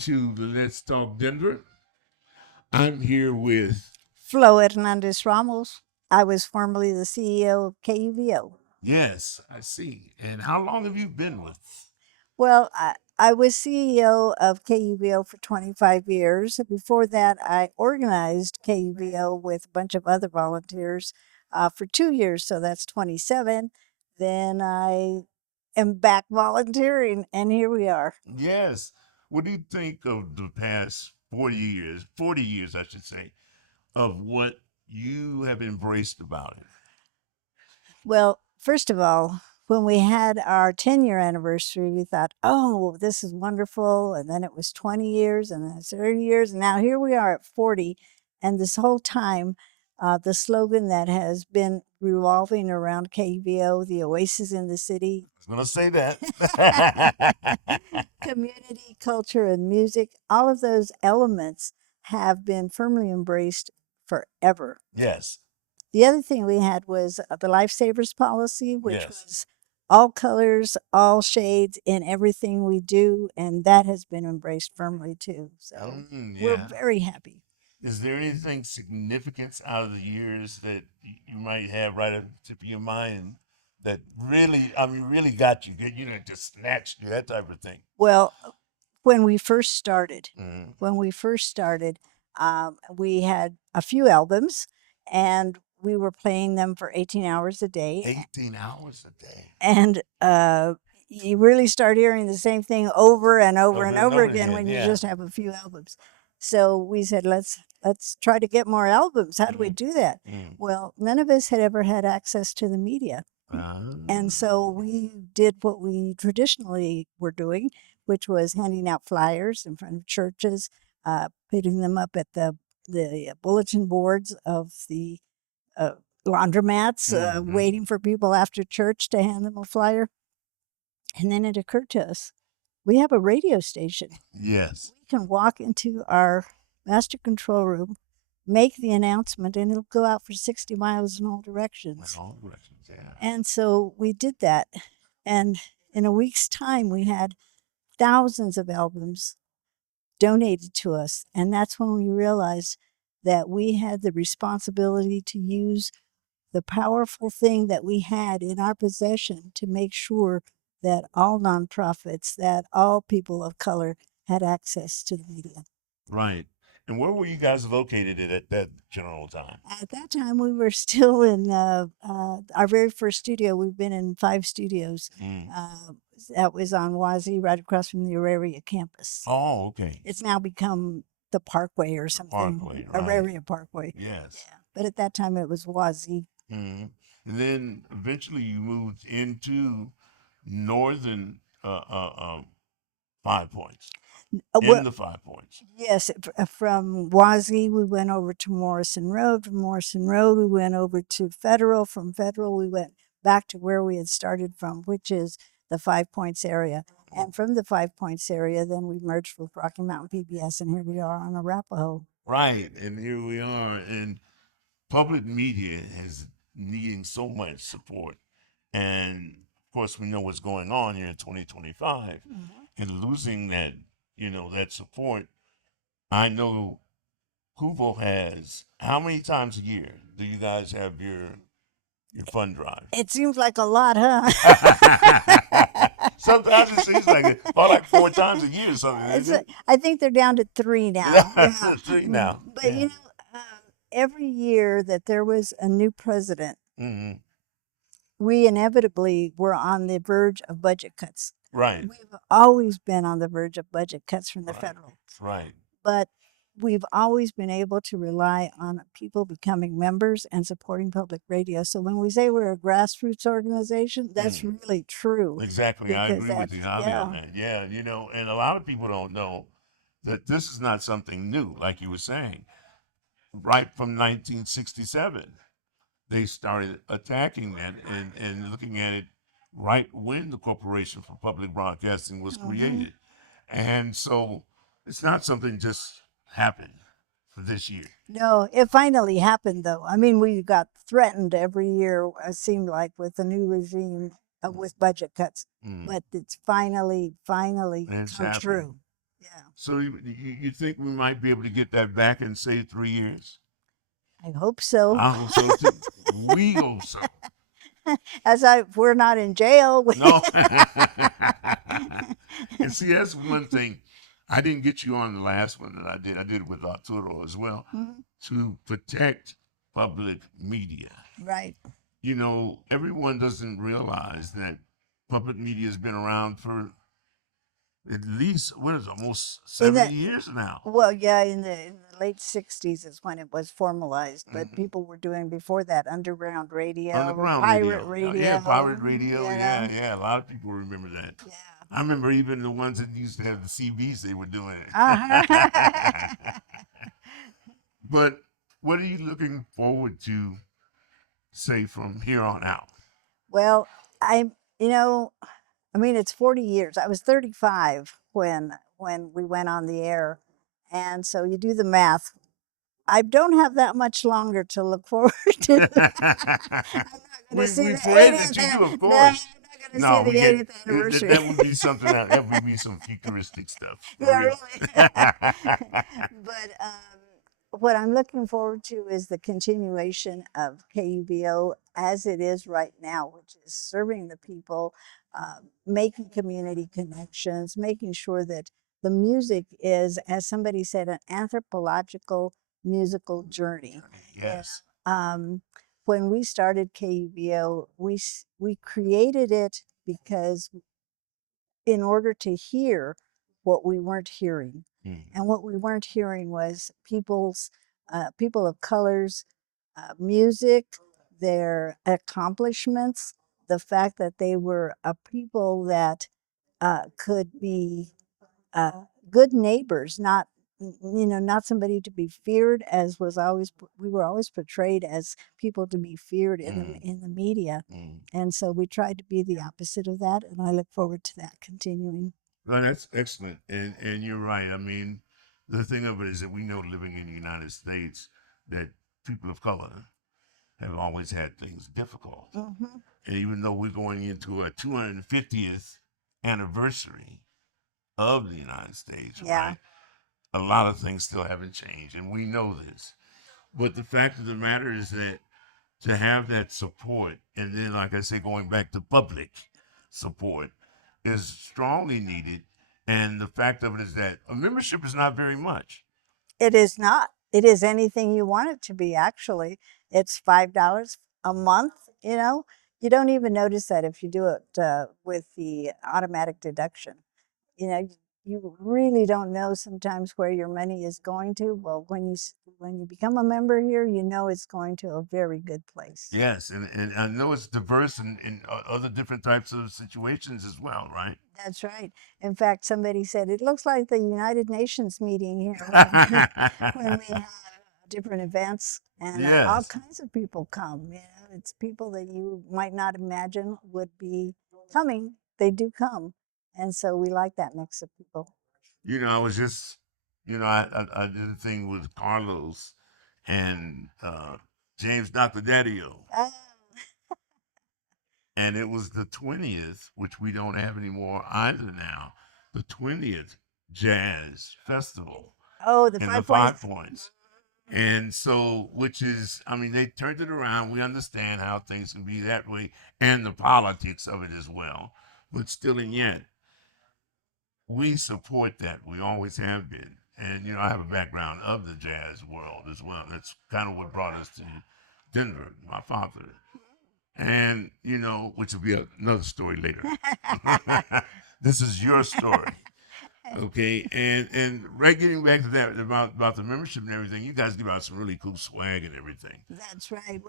to Let's Talk Denver. I'm here with, Flo Hernandez Ramos. I was formerly the CEO of KUVO. yes, I see. And how long have you been with? Well, I was CEO of KUVO for 25 years. Before that, I organized KUVO with a bunch of other volunteers for 2 years, so that's 27. Then I am back volunteering, and here we are. Yes. What do you think of the past 40 years, 40 years, I should say, of what you have embraced about it? Well, first of all, when we had our 10-year anniversary, we thought, oh, this is wonderful. And then it was 20 years, and then it's 30 years. And now here we are at 40. And this whole time, the slogan that has been revolving around KVO, the oasis in the city, I was going to say that. community, culture, and music, all of those elements have been firmly embraced forever. Yes. The other thing we had was the Lifesavers policy, which Yes. was all colors, all shades in everything we do, and that has been embraced firmly too. So we're Yeah. very happy. Is there anything significant out of the years that you might have right at the tip of your mind that really, I mean, really got you, that, just snatched you, that type of thing? Well, when we first started, Mm. we had a few albums, and we were playing them for 18 hours a day. 18 hours a day. And you really start hearing the same thing over and over and over again when you yeah. just have a few albums. So we said, let's try to get more albums. How do we do that? Well, none of us had ever had access to the media. And so we did what we traditionally were doing, which was handing out flyers in front of churches, putting them up at the bulletin boards of the laundromats, waiting for people after church to hand them a flyer. And then it occurred to us, we have a radio station. Yes. We can walk into our master control room, make the announcement, and it'll go out for 60 miles in all directions. In all directions, yeah. And so we did that. And in a week's time, we had thousands of albums donated to us. And that's when we realized that we had the responsibility to use the powerful thing that we had in our possession to make sure that all nonprofits, that all people of color had access to the media. Right. And where were you guys located at that general time? At that time, we were still in our very first studio. We've been in 5 studios. That was on Wazee, right across from the Auraria campus. Oh, okay. It's now become the Parkway or something. Parkway, right. Auraria Parkway. Yes. Yeah. But at that time, it was Wazee. And then eventually you moved into northern 5 Points. In the 5 Points. Yes, from Wazee, we went over to Morrison Road. From Morrison Road, we went over to Federal. From Federal, we went back to where we had started from, which is the 5 Points area. And from the 5 Points area, then we merged with Rocky Mountain PBS, and here we are on Arapahoe. Right, and here we are. And public media is needing so much support. And of course, we know what's going on here in 2025, and losing that, that support. I know KUVO has, how many times a year do you guys have your fund drive? It seems like a lot, huh? Sometimes it seems like about like 4 times a year or something. I think they're down to 3 now. Yeah. 3 now. But every year that there was a new president, we inevitably were on the verge of budget cuts. Right. We've always been on the verge of budget cuts from the federal. Right. But we've always been able to rely on people becoming members and supporting public radio. So when we say we're a grassroots organization, that's really true. Exactly. I agree with you, Javi, on that. Yeah, and a lot of people don't know that this is not something new, like you were saying. Right from 1967, they started attacking that and looking at it right when the Corporation for Public Broadcasting was created. And so it's not something just happened for this year. No, it finally happened, though. I mean, we got threatened every year, it seemed like, with a new regime with budget cuts. But it's finally come true. Yeah. So you think we might be able to get that back in say 3 years? I hope so. I hope so too. We hope so. We're not in jail. No. And see, that's one thing. I didn't get you on the last one that I did. I did it with Arturo as well, to protect public media. Right. You know, everyone doesn't realize that public media has been around for at least, what is it, almost 70 years now. Well, yeah, in the late 60s is when it was formalized, but people were doing before that underground radio, Underground pirate radio. radio. Yeah, pirate radio. you Yeah, know. yeah. A lot of people remember that. Yeah. I remember even the ones that used to have the CBs, they were doing it. Uh-huh. But what are you looking forward to, say, from here on out? Well, you know, I mean, it's 40 years. I was 35 when we went on the air. And so you do the math. I don't have that much longer to look forward to. I'm not going to see we the pray 80th. that you do, of No, course. I'm not going to see the 80th anniversary. That would be something else. That would be some futuristic stuff. For Yeah, real. really. But what I'm looking forward to is the continuation of KUVO as it is right now, which is serving the people, making community connections, making sure that the music is, as somebody said, an anthropological musical journey. Yes. When we started KUVO, we created it because in order to hear what we weren't hearing. And what we weren't hearing was people of colors, music, their accomplishments, the fact that they were a people that could be good neighbors, not not somebody to be feared, as was always we were always portrayed as people to be feared in the media, and so we tried to be the opposite of that, and I look forward to that continuing. Well, that's excellent, and you're right. I mean, the thing of it is that we know living in the United States that people of color have always had things difficult. And even though we're going into a 250th anniversary of the United States, right? A lot of things still haven't changed, and we know this. But the fact of the matter is that to have that support, and then, like I say, going back to public support, is strongly needed. And the fact of it is that a membership is not very much. It is not. It is anything you want it to be, actually. It's $5 a month, You don't even notice that if you do it with the automatic deduction. You really don't know sometimes where your money is going to. Well, when you become a member here, you know it's going to a very good place. Yes, and I know it's diverse in other different types of situations as well, right? That's right. In fact, somebody said it looks like the United Nations meeting here when we have different events, and all Yes. kinds of people come. It's people that you might not imagine would be coming. They do come, and so we like that mix of people. I was just, I did a thing with Carlos and James Dr. Daddio. And it was the 20th, which we don't have anymore either now, the 20th Jazz Festival. Oh, the in Five the Five Points. Points. And so, which is, I mean, they turned it around. We understand how things can be that way and the politics of it as well. But still and yet, we support that. We always have been. And, I have a background of the jazz world as well. That's kind of what brought us to Denver, my father. And, which will be another story later. This is your story. Okay, and right, getting back to that about the membership and everything, you guys give out some really cool swag and everything. That's right.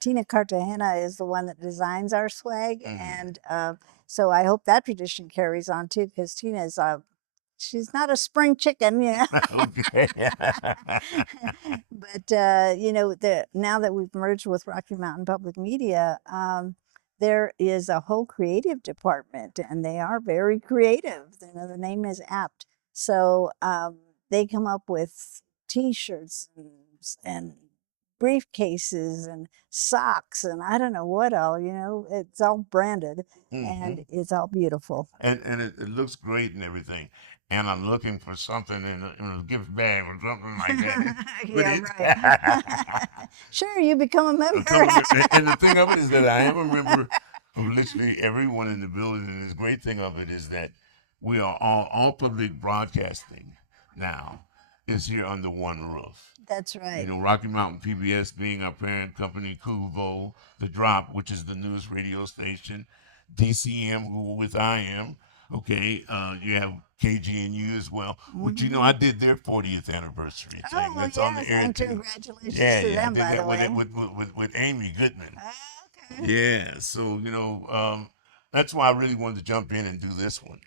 Tina Cartagena is the one that designs our swag, and so I hope that tradition carries on too, because Tina's she's not a spring chicken, Okay. But now that we've merged with Rocky Mountain Public Media, there is a whole creative department, and they are very creative. The name is apt. So they come up with T-shirts and briefcases and socks and I don't know what all, it's all branded and it's all beautiful. And it looks great and everything. And I'm looking for something in a gift bag or something like that. Yeah, right. Sure, you become a member. And the thing of it is that I am a member of literally everyone in the building. And the great thing of it is that we are all public broadcasting now is here under one roof. That's right. Rocky Mountain PBS being our parent company, KUVO, The Drop, which is the news radio station, DCM, who with I am. Okay, you have KGNU as well, which I did their 40th anniversary thing. That's on the air. And too. congratulations Yeah, to yeah, I them, did by that the with, way. with Amy Goodman. Okay. Yeah, so that's why I really wanted to jump in and do this one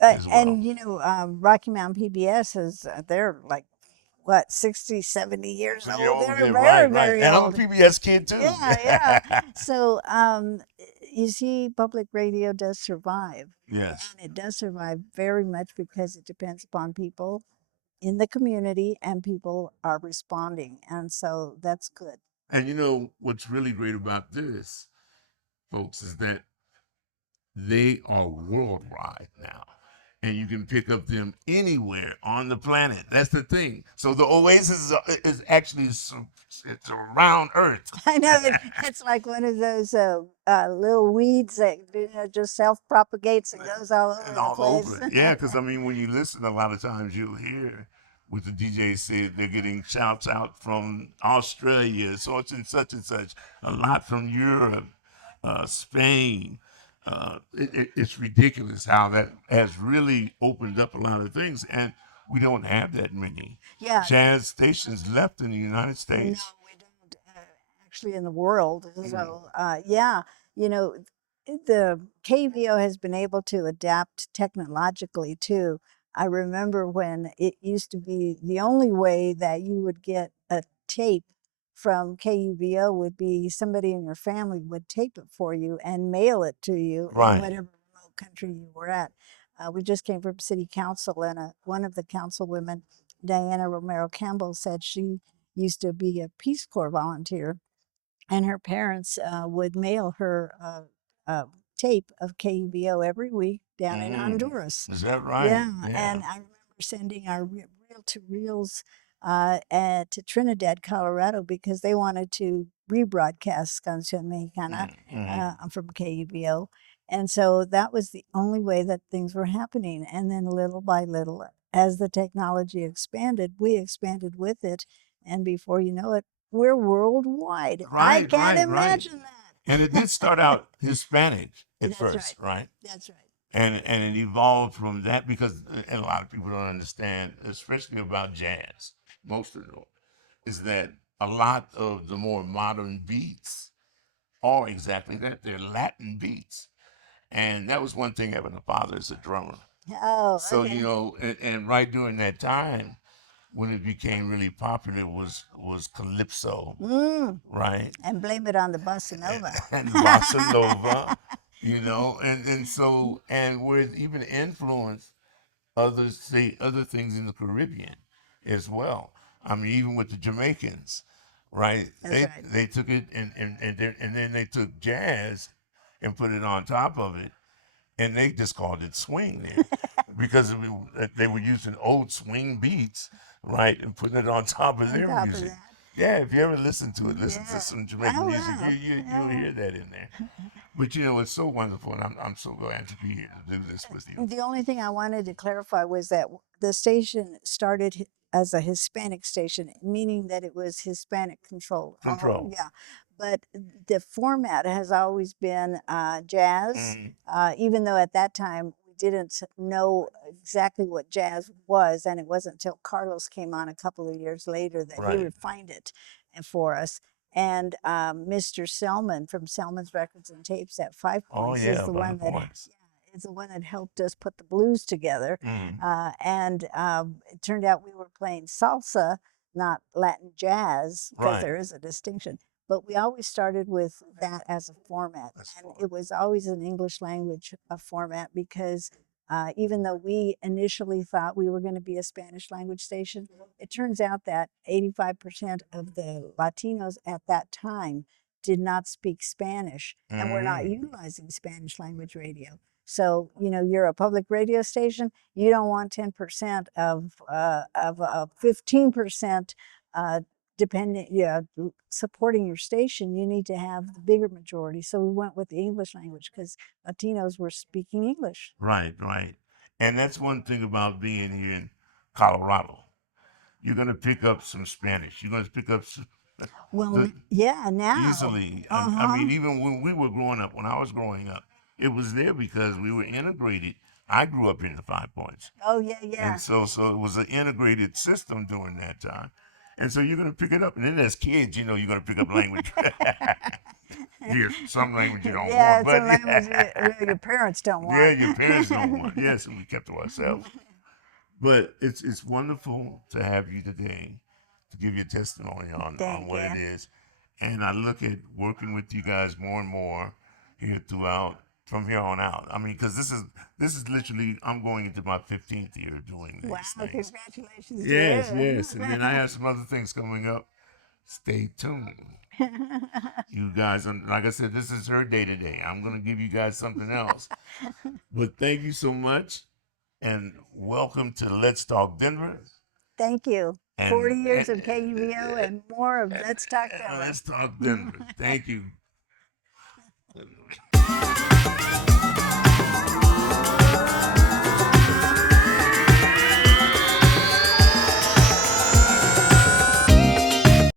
as well. And Rocky Mountain PBS is they're like what 60, 70 years old. They're very, very and old. I'm a PBS kid too. Yeah. So you see, public radio does survive. Yes. And it does survive very much because it depends upon people in the community and people are responding. And so that's good. And what's really great about this, folks, is that they are worldwide now. And you can pick up them anywhere on the planet. That's the thing. So the Oasis is actually it's around Earth. I know it's like one of those little weeds that just self-propagates and goes all over the place. Over it. Yeah, because when you listen, a lot of times you'll hear with the DJs say they're getting shouts out from Australia, such and such and such, a lot from Europe, Spain. It's ridiculous how that has really opened up a lot of things, and we don't have that many jazz stations left in the United States. No, we don't actually in the world. So the KUVO has been able to adapt technologically too. I remember when it used to be the only way that you would get a tape from KUVO would be somebody in your family would tape it for you and mail it to you in whatever remote country you were at. We just came from city council, and one of the councilwomen, Diana Romero Campbell, said she used to be a Peace Corps volunteer, and her parents would mail her tape of KUVO every week down in Honduras. Is that right? Yeah, and I remember sending our reel-to-reels to Trinidad, Colorado, because they wanted to rebroadcast Canción Mexicana from KUVO. And so that was the only way that things were happening. And then little by little, as the technology expanded, we expanded with it. And before you know it, we're worldwide. I can't imagine that. And it did start out Hispanic at first, right? That's right. And it evolved from that because and a lot of people don't understand, especially about jazz, most of them, is that a lot of the more modern beats are exactly that. They're Latin beats. And that was one thing having a father as a drummer. Oh, so, and right during that time, when it became really popular was calypso, right? And blame it on the bossa nova. And bossa nova, and where it even influenced other things in the Caribbean as well. Even with the Jamaicans, right? They took it and then they took jazz and put it on top of it, and they just called it swing then. Because they were using old swing beats, right, and putting it on top of their music. Yeah, if you ever listen to it, listen to some Jamaican music, you'll hear that in there. But it's so wonderful, and I'm so glad to be here to do this with you. The only thing I wanted to clarify was that the station started as a Hispanic station, meaning that it was Hispanic controlled. Yeah. But the format has always been jazz, even though at that time we didn't know exactly what jazz was, and it wasn't until Carlos came on a couple of years later that he refined it for us. And Mr. Selman from Selman's Records and Tapes at 5 Points is the one that is the one that helped us put the blues together. And it turned out we were playing salsa, not Latin jazz, because there is a distinction. But we always started with that as a format. And it was always an English language format because Even though we initially thought we were going to be a Spanish language station, it turns out that 85% of the Latinos at that time did not speak Spanish and were not utilizing Spanish language radio. So, you know, you're a public radio station, you don't want 10% of 15% dependent, supporting your station. You need to have the bigger majority. So we went with the English language because Latinos were speaking English. Right, right. And that's one thing about being here in Colorado. You're going to pick up some Spanish. You're going to pick up Well, yeah, now. easily. I mean, even when we were growing up, when I was growing up, it was there because we were integrated. I grew up in the 5 Points. Oh, yeah, yeah. And so it was an integrated system during that time. And so you're going to pick it up. And then as kids, you know, you're going to pick up language. Yeah, some language you don't want. But some language your parents don't want. Yeah, your parents don't want. Yeah, so we kept to ourselves. But it's wonderful to have you today to give your testimony on what it is. And I look at working with you guys more and more here from here on out. I mean, because this is literally, I'm going into my 15th year doing these things. Congratulations. Yes, yes. And then I have some other things coming up. Stay tuned. You guys, like I said, this is her day today. I'm going to give you guys something else. But thank you so much. And welcome to Let's Talk Denver. Thank you. 40 years of KUVO and more of Let's Talk Denver. Let's Talk Denver. Thank you.